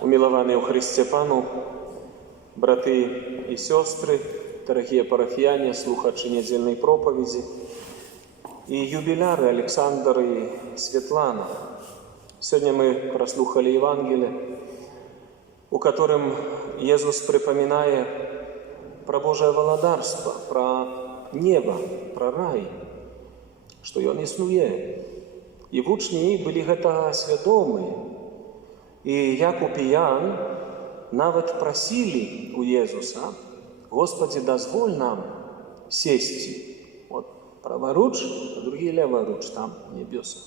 Умилованные у Христе Пану, браты и сестры, дорогие парафияне, слухачи недельной проповеди и юбиляры Александр и Светлана. Сегодня мы прослухали Евангелие, у которым Иисус припоминает про Божие володарство, про небо, про рай, что Он існує. І вучні были гэтага свядомыя. І як у пиян нават просили у Иисуса: «Господи, дозволь нам сесть вот праворуч, а другие леворуч, там, в небесах».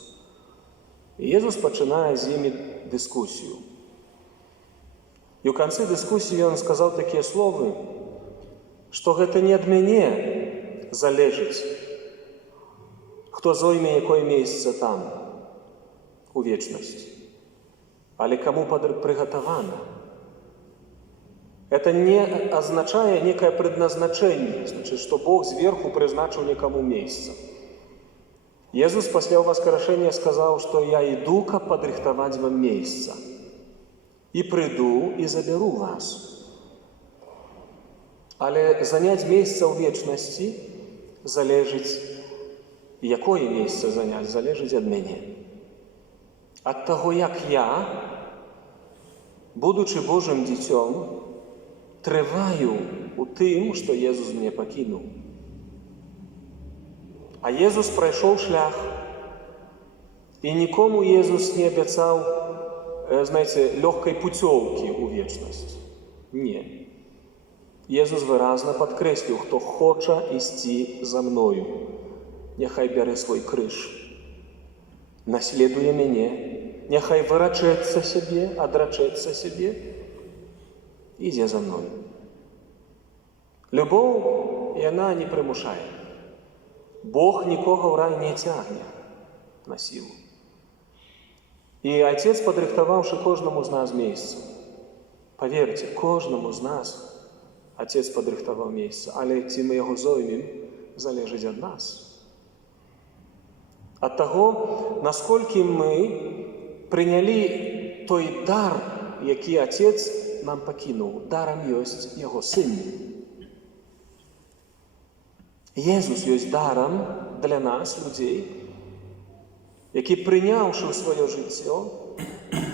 И Иисус начинает с ними дискуссию. И в конце дискуссии Он сказал такие слова, что это не от меня залежит, кто зойме якое место там, у вечности, але кому приготовано. Это не означает некое предназначение, значит, что Бог сверху призначил никому место. Иисус после воскрешения сказал, что «Я иду-ка подрихтовать вам место, и приду, и заберу вас». Але занять место в вечности залежит, якое место занять, залежит от меня. От того, як я, будучи Божим дитем, триваю у тим, що Єсус мене покинув. А Єсус пройшов шлях, і нікому Єсус не обіцяв, знаєте, легкої путевки у вічність. Ні. Єсус виразно підкреслив: хто хоче йти за мною, нехай бере свій криж, наслідує мене, нехай вирачеться себе, одрачеться себе, іде за мною. Любов, і вона не примушає. Бог нікого в рай не тягне на силу. І Отець, подрихтувавши кожному з нас місце, повірте, кожному з нас Отець подрихтував місце, але ці ми його зоймем, залежить від нас. От того, наскільки ми прийняли той дар, який Отець нам покинув. Даром є Його Син. Єсус є даром для нас, людей, які, прийнявши в своє життя,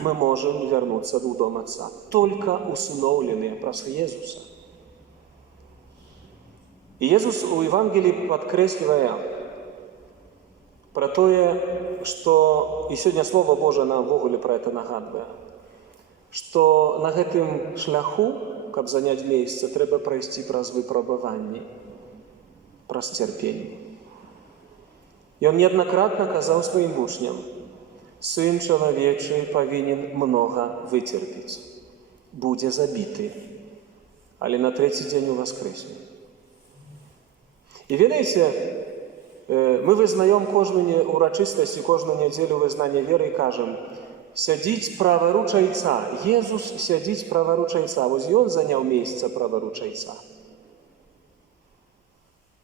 ми можемо повернутися до дому Отця. Тільки усиновлені праз Єсуса. І Єсус у Євангелії підкреслює про те, що, і сьогодні Слово Боже нам вогуле про це нагадує, що на гэтым шляху, каб заняць месца, трэба прайсці праз выпрабаванні, праз цярпенне. І Он неаднакратна казаў сваім вучням: «Сын чалавечы павінен многа выцерпець, будзе забіты, але на трэці дзень уваскрэсне». І ведаеце, мы вызнаем кожную урачыстасць і кожную нядзелю вызнання веры і кажам: сядзіць праваруч Айца. Езус сядзіць праваруч Айца. Вось Ён заняў месца праваруч Айца.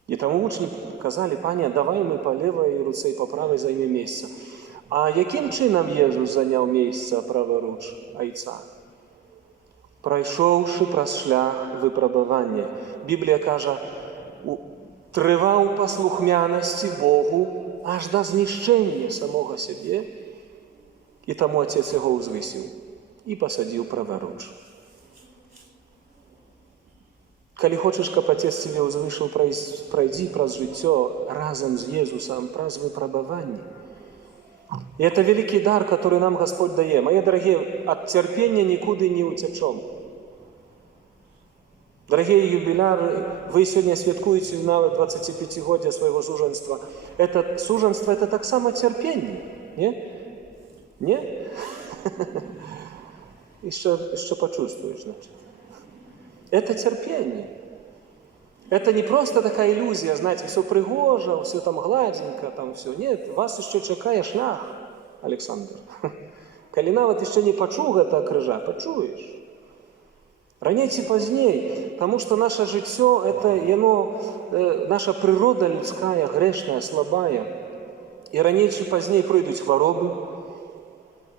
І таму вучні казалі: «Пане, давай мы па левай руцэ і па правай займем месца». А якім чынам Езус заняў месца праваруч Айца? Прайшоўшы праз шлях выпрабавання. Біблія кажа: трываў паслухмянасці Богу аж да знішчэння самога сябе, і таму Отец яго ўзвысіў і пасадзіў праваруч. Калі хочаш, каб Отец цябе ўзвышыў, прайдзі праз жыццё разам з Езусам, праз выпрабаванне. І это вялікі дар, который нам Господь дае. Мае дарагія, ад цярпення нікуды не ўцячом. Дорогие юбиляры, вы сегодня святкуете нават 25-годия своего суженства. Это суженство, это так само терпение, не? Не? Еще почувствуешь, значит. Это терпение. Это не просто такая иллюзия, знаете, все пригоже, все там гладенько, там все. Нет, вас еще чекає шлях, Александр. Калі нават еще не почуў гэта крыжа, почуешь. Раней ці пазней, потому что наше жыццё, это наша природа людская, грешная, слабая. И раней ці пазней пройдуць хваробы,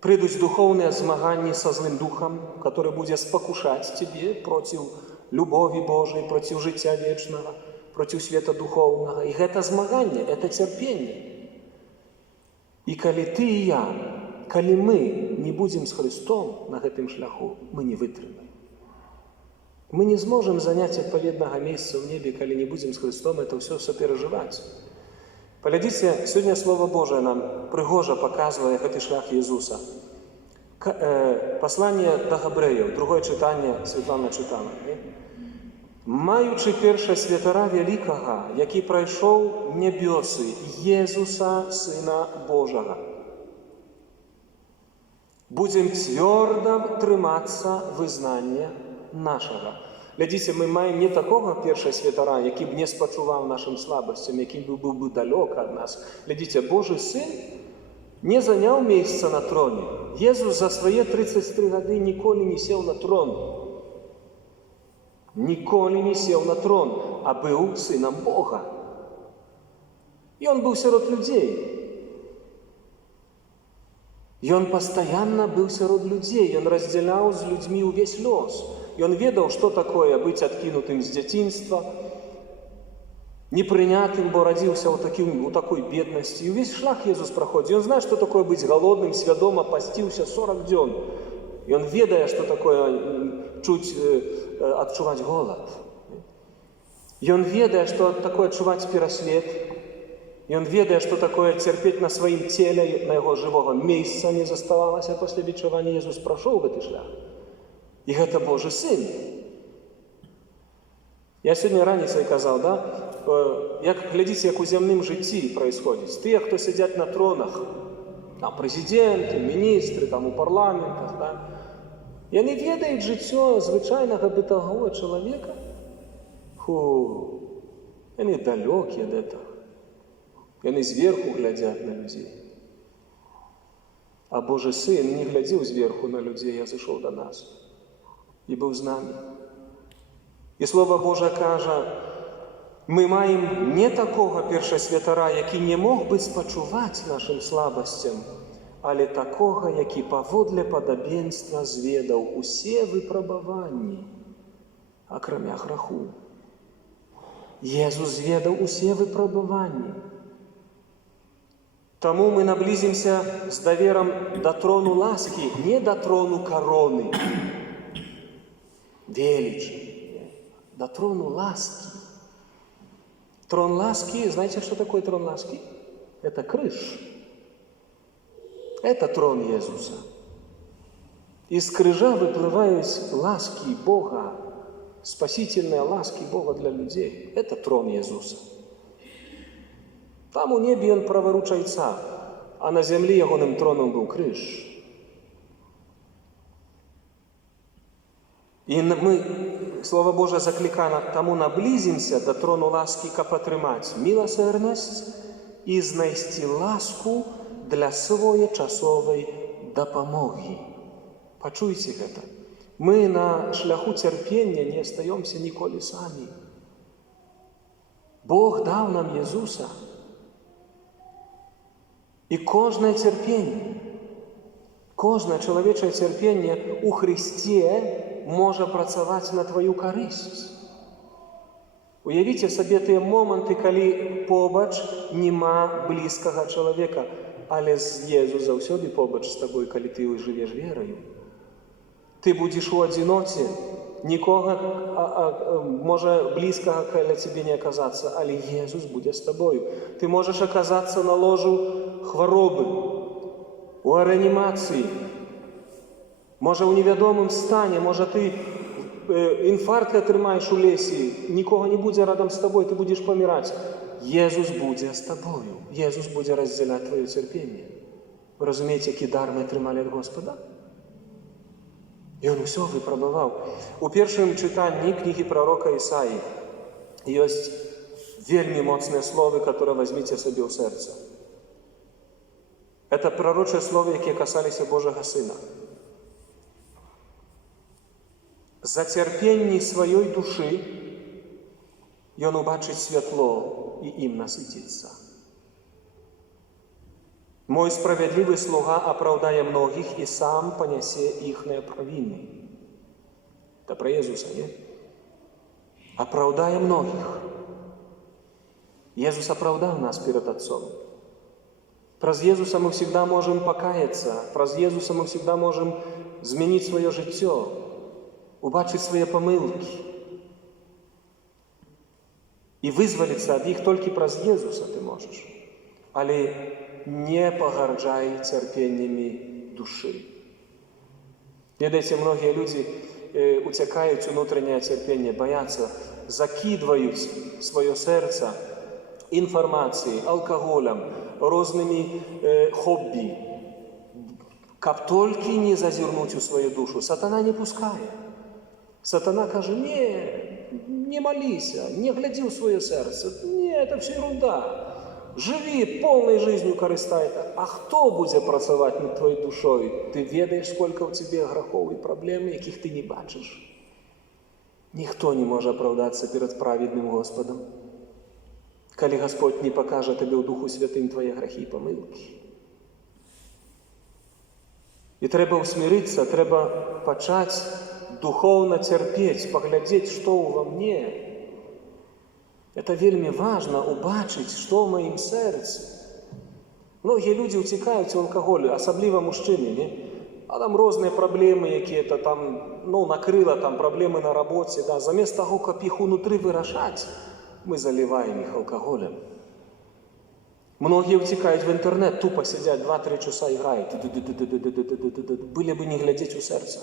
Придуць духовныя змаганні са злым духам, который будзе спакушаць цябе проціў любові Божай, проціў жыцця вечнага, проціў света духоўнага. І гэта змаганне, это цярпенне. І калі ты і я, калі мы не будзем з Христом на гэтым шляху, мы не вытрымаем. Мы не зможам заняць адпаведнага месца ў небе, калі не будзем з Христом это ўсё соперажываць. Паглядзіце, сёння Слова Божае нам прыгожа паказвае гэты шлях Езуса. Пасланне да габрэяў, другое чытанне Святлана чытала. Маючы першага святара вялікага, які прайшоў нябёсы, Езуса, Сына Божага, будзем цвёрда трымацца вызнання нашага. Глядзіце, мы маем не такога першага святара, які б не спачуваў нашым слабасцям, які быў бы далёк ад нас. Глядзіце, Божы Сын не заняў месца на троне. Езус за свае 33 гады ніколі не сеў на трон. Ніколі не сеў на трон, а быў Сынам Бога. Ён быў сярод людзей. Ён пастаянна быў сярод людзей, ён раздзяляў з людзьмі ўвесь лёс. Ён ведаў, што такое быць адкінутым з дзяцінства, непрынятым, бо радзіўся ў такой беднасці. І ўвесь шлях Езус праходзіць. Ён знае, што такое быць галодным, свядома пасціўся 40 дзён. Ён ведае, што такое адчуваць голад. Ён ведае, што такое адчуваць пераслед. Ён ведае, што такое цярпець на сваім целе, на яго жывога месца не заставалася пасля бичавання. Езус прайшоў гэты шлях. І гэта Божы Сын. Я сёння раніцай казаў, глядзіце, як у зямным жыцці праісходзіць. Тыя, хто сядзяць на тронах, там прэзідэнты, міністры, там у парламентах, яны ведаюць жыццё звычайнага бытавога чалавека. Яны далёкія ад гэтага. Яны зверху глядзяць на людзей. А Божы Сын не глядзеў зверху на людзей, а зышоў да нас. І быў з намі. І Слова Божае кажа, мы маем не такога першасвятара, які не мог бы спачуваць нашым слабасцям, але такога, які паводле падабенства зведаў усе выпрабаванні, акрамя граху. Езус зведаў усе выпрабаванні. Таму мы наблізімся з даверам да трону ласкі, не да трону кароны, величия, до трону ласки. Трон ласки, знаете, что такое трон ласки? Это крыш. Это трон Иисуса. Из крыжа выплывают ласки Бога, спасительные ласки Бога для людей. Это трон Иисуса. Там у небе он праворучайца, а на земле ягоным троном был крыж. І ми, Слово Боже, закликає, тому наблизимся до трону ласки, каб атрымаць милосердность і знайсці ласку для своечасовай дапамогі. Пачуйце гэта. Мы на шляху цярпення не остаемся ніколі самі. Бог даў нам Езуса. І кожнае цярпенне, кожнае чалавечае цярпенне у Христе можа працаваць на твою карысць. Уявіце сабе тыя моманты, калі побач нема блізкага чалавека, але Езус заўсёды побач з табой, калі ты жывеш вераю. Ты будзеш у адзіноце, нікога, можа, блізкага каля цябе не аказацца, але Езус будзе з табою. Ты можаш аказацца на ложу хваробы, у рэанімацыі, можа, ў невядомым стане, можа, ты інфаркт атрымаеш у лесе, нікога не будзе радам з табой, ты будзеш паміраць. Езус будзе з табою. Езус будзе раздзяляць тваё цярпенне. Вы разумееце, які дар мы атрымалі ад Господа? Ён усё выпрабаваў. У першым чытанні кнігі прарока Ісаі ёсць вельмі моцныя словы, которые возьміце сабе ў сэрца. Это пророчыя словы, якія касаліся Божага Сына. За цярпенні сваёй душы ён убачыць святло і ім насыціцца. Мой справедливый слуга оправдая многих и сам понесе ихные провины. Это про Иисуса, нет? Оправдая многих. Иисус оправдал нас перед Отцом. Праз Иисуса мы всегда можем покаяться, праз Иисуса мы всегда можем змінити своє життя, убачити свої помилки і визволитися від них тільки праз Ісуса ти можеш. Але не погарджай терпіннями душі. Видите, многие люди утекают внутреннее терпение, боятся, закидывают свое сердце информацией, алкоголем, разными хобби, как только не зазирнуть у свою душу. Сатана не пускает. Сатана каже, не молись, не гляди в свое сердце. Не, это все ерунда. Живи полной жизнью користай. А хто буде працювати над твоєю душою? Ти ведаєш, скільки у тебе гріхів і проблем, яких ти не бачиш? Ніхто не може оправдатися перед праведним Господом, коли Господь не покаже тобі у Духу Святим твої гріхи і помилки. І треба усмиритися, треба почати духовно терпеть, поглядеть, что во мне. Это вельми важно убачить, что в моем сердце. Многие люди утекают в алкоголь, особливо мужчины, не? А там разные проблемы какие-то, там, накрыло там проблемы на работе, да. Заместо того, как их внутри выражать, мы заливаем их алкоголем. Многие утекают в интернет, тупо сидят 2-3 часа играют. Были бы не глядеть у сердца.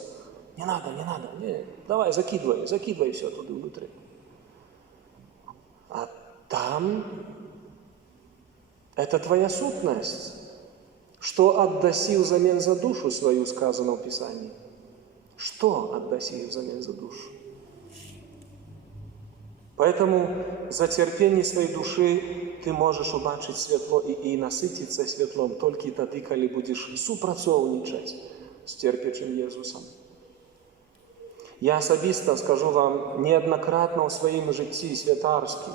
Не надо, не. Давай, закидывай все туда внутри. А там это твоя сутность. Что отдаси взамен за душу свою, сказано в Писании. Что отдаси взамен за душу? Поэтому за терпение своей души ты можешь убачить светло и насытиться светлом только тогда, когда будешь супрацовничать с терпящим Иисусом. Я особисто скажу вам неоднократно в своем житті святарським,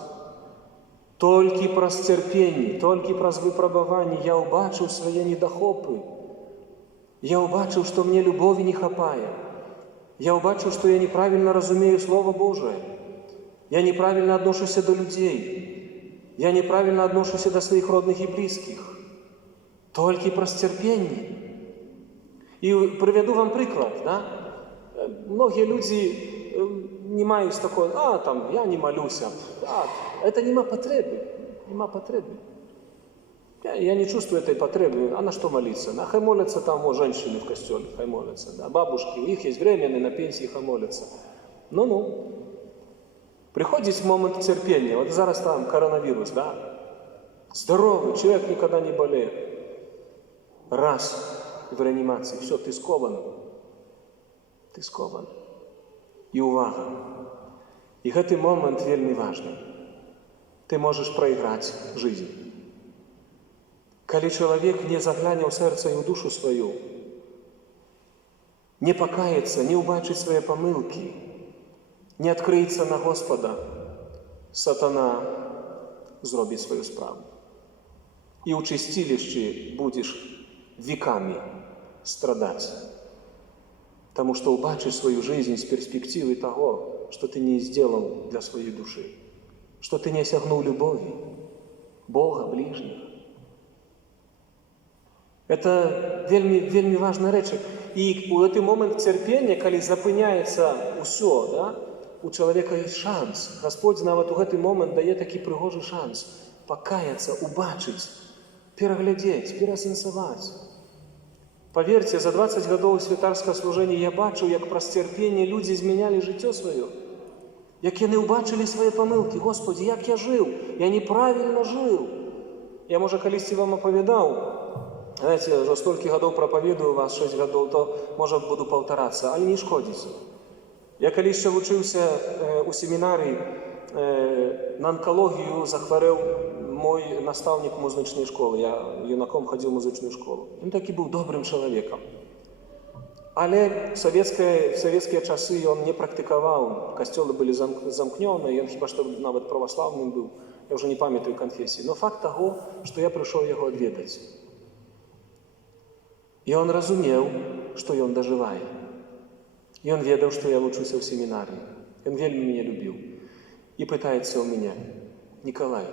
тільки праз терпіння, тільки праз випробування я убачив свої недохопи. Я убачив, що мені любові не хапає. Я убачив, що я неправильно розумію Слово Божие. Я неправильно отношусь до людей. Я неправильно отношусь до своих родных и близких. Только праз терпение. И приведу вам приклад, да? Многие люди не мають такого, я не молюсь. Это нема потребы. Я не чувствую этой потребы. А на что молиться? Хай молятся там, женщины в костеле, хай молятся. Да, бабушки, у них есть временные, на пенсии хай молятся. Приходит момент терпения. Вот зараз там коронавирус, да? Здоровый, человек никогда не болеет. Раз в реанимации, все, ты скован. Ты скован. И увага. И этот момент вельми важный. Ты можешь проиграть жизнь. Коли человек не заглянет в сердце и в душу свою, не покается, не убачит свои помылки, не откроется на Господа, сатана зробит свою справу. И у чистилища будешь веками страдать. Потому что убачишь свою жизнь с перспективы того, что ты не сделал для своей души, что ты не осягнул любови Бога, ближних. Это вельми важная речь. И у этот момент терпения, когда запыняется все, да, у человека есть шанс. Господь навіть у этот момент дає такий пригожий шанс покаяться, убачить, переглядеть, пересенсовать. Поверьте, за 20 годов святарського служения я бачу, як праз терпіння люди зміняли життя своє. Як вони убачили свої помилки. Господи, як я жив? Я неправильно жив. Я, може, колись вам оповідав. Знаете, вже стільки годов проповідую вас, 6 годов, то, може, буду повторатися, але не шкодить. Я колись ще вчився у семінарі на онкологію, захворів мой наставник музичної школи. Я юнаком ходив в музичну школу. Він такий був добрим чоловіком. Але в советские часы он не практиковал. Костелы были замкнены, и он хіба что навіть православным был. Я уже не памятаю конфессии. Но факт того, что я пришел его отведать. І ён разумеў, што ён дажывае. Ён ведаў, што я вучуся ў семінарыі. Ён вельмі мяне любіў. І пытаецца ў мяне: Николай,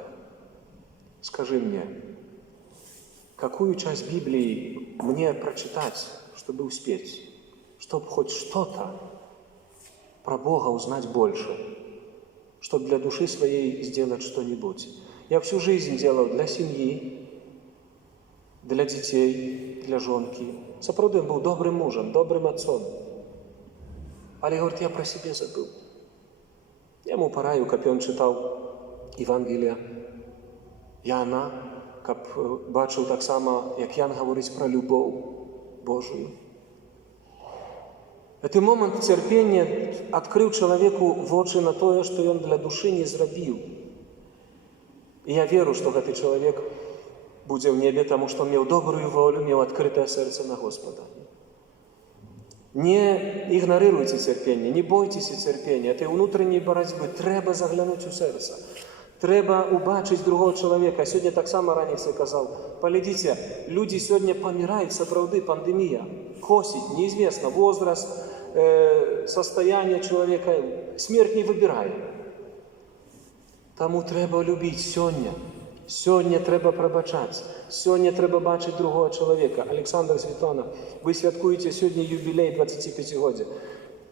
скажи мне, какую часть Библии мне прочитать, чтобы успеть, чтобы хоть что-то про Бога узнать больше, чтобы для души своей сделать что-нибудь. Я всю жизнь делал для семьи, для детей, для жонки. Сапраўды он был добрым мужем, добрым отцом. Але, говорит, я про себя забыл. Я ему параю, каб он читал Евангелие Яна, каб бачыў таксама, як Ян гаворыць про любоў Божую. Гэты момант цярпення адкрыў чалавеку вочы на тое, што ён для душы не зрабіў. І я веру, што гэты чалавек будзе ў небе, таму што меў добрую волю, меў адкрытае сэрца на Господа. Не ігнарыруйце цярпенне, не бойцеся цярпення, этой внутренняй барацьбы. Трэба заглянуць у сэрца. Трэба убачыць другого чалавека. Сёння таксама раніцай казаў: паглядзіце, людзі сёння паміраюць, сапраўды, пандемія. Косіць, неизвестно, возраст, состояние человека, смерть не выбирает. Таму трэба любіць сёння. Сёння трэба прабачаць. Сёння трэба бачыць другого чалавека. Александр, Светлана, вы святкуеце сёння юбілей 25-годдзя.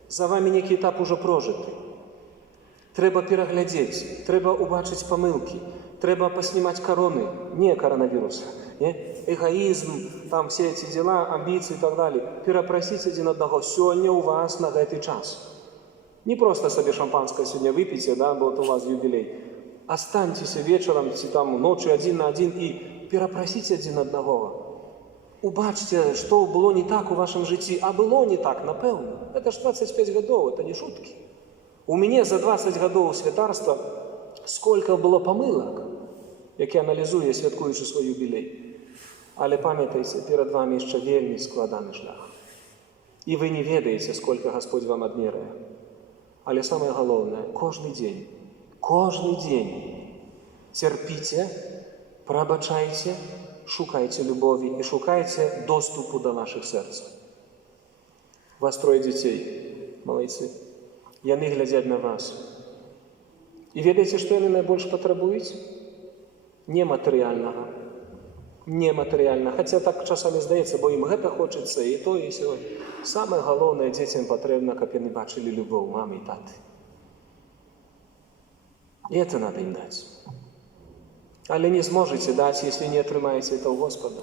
За вами некі этап ужо прожыты. Трэба пераглядзець, трэба убачыць памылкі, трэба паснімаць короны, не коронавируса, не? Эгоизм, там все эти дела, амбиции и так далее. Перапросить один одного. Сёння у вас на гэты час. Не просто себе шампанское сегодня выпейте, да, вот у вас юбилей. Останьтесь вечером, там, ночью один на один и перапросите один одного. Убачьте, что было не так у вашем житті, а было не так, напевно. Это ж 25 годов, это не шутки. У меня за 20 годов святарства сколько было помылок, як я аналізую, святкуючи свой юбілей. Але пам'ятайте, перед вами ще вельми складаний шлях. І ви не ведаєте, скільки Господь вам адміряє. Але саме головне, кожний день терпіте, пробачайте, шукайте любові і шукайте доступу до наших серць. У вас 3 дітей, молодці. Яны глядять на вас. І ведаеце, што яны найбольш патрабуюць? Нематэрыяльнага. Нематэрыяльна. Хаця так часамі здаецца, бо ім гэта хочацца, і то, і сё. Самае галоўнае, дзецям патрэбна, каб яны бачылі любоў мамы і таты. І это надо им дать. Але не зможете дать, если не атрымаеце это у Господа.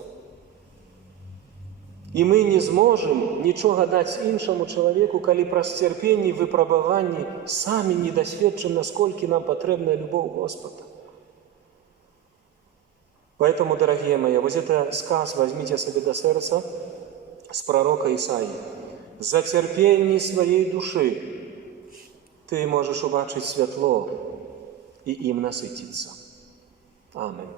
І мы не зможем нічога даць іншаму чалавеку, калі праз цярпенні, выпрабаванні самі не дасведчым, насколькі нам патрэбная любоў Господа. Поэтому, дорогие мои, вот это сказ возьмите себе до сердца с пророка Исаии. За терпение своей души ты можешь убачить светло и им насытиться. Аминь.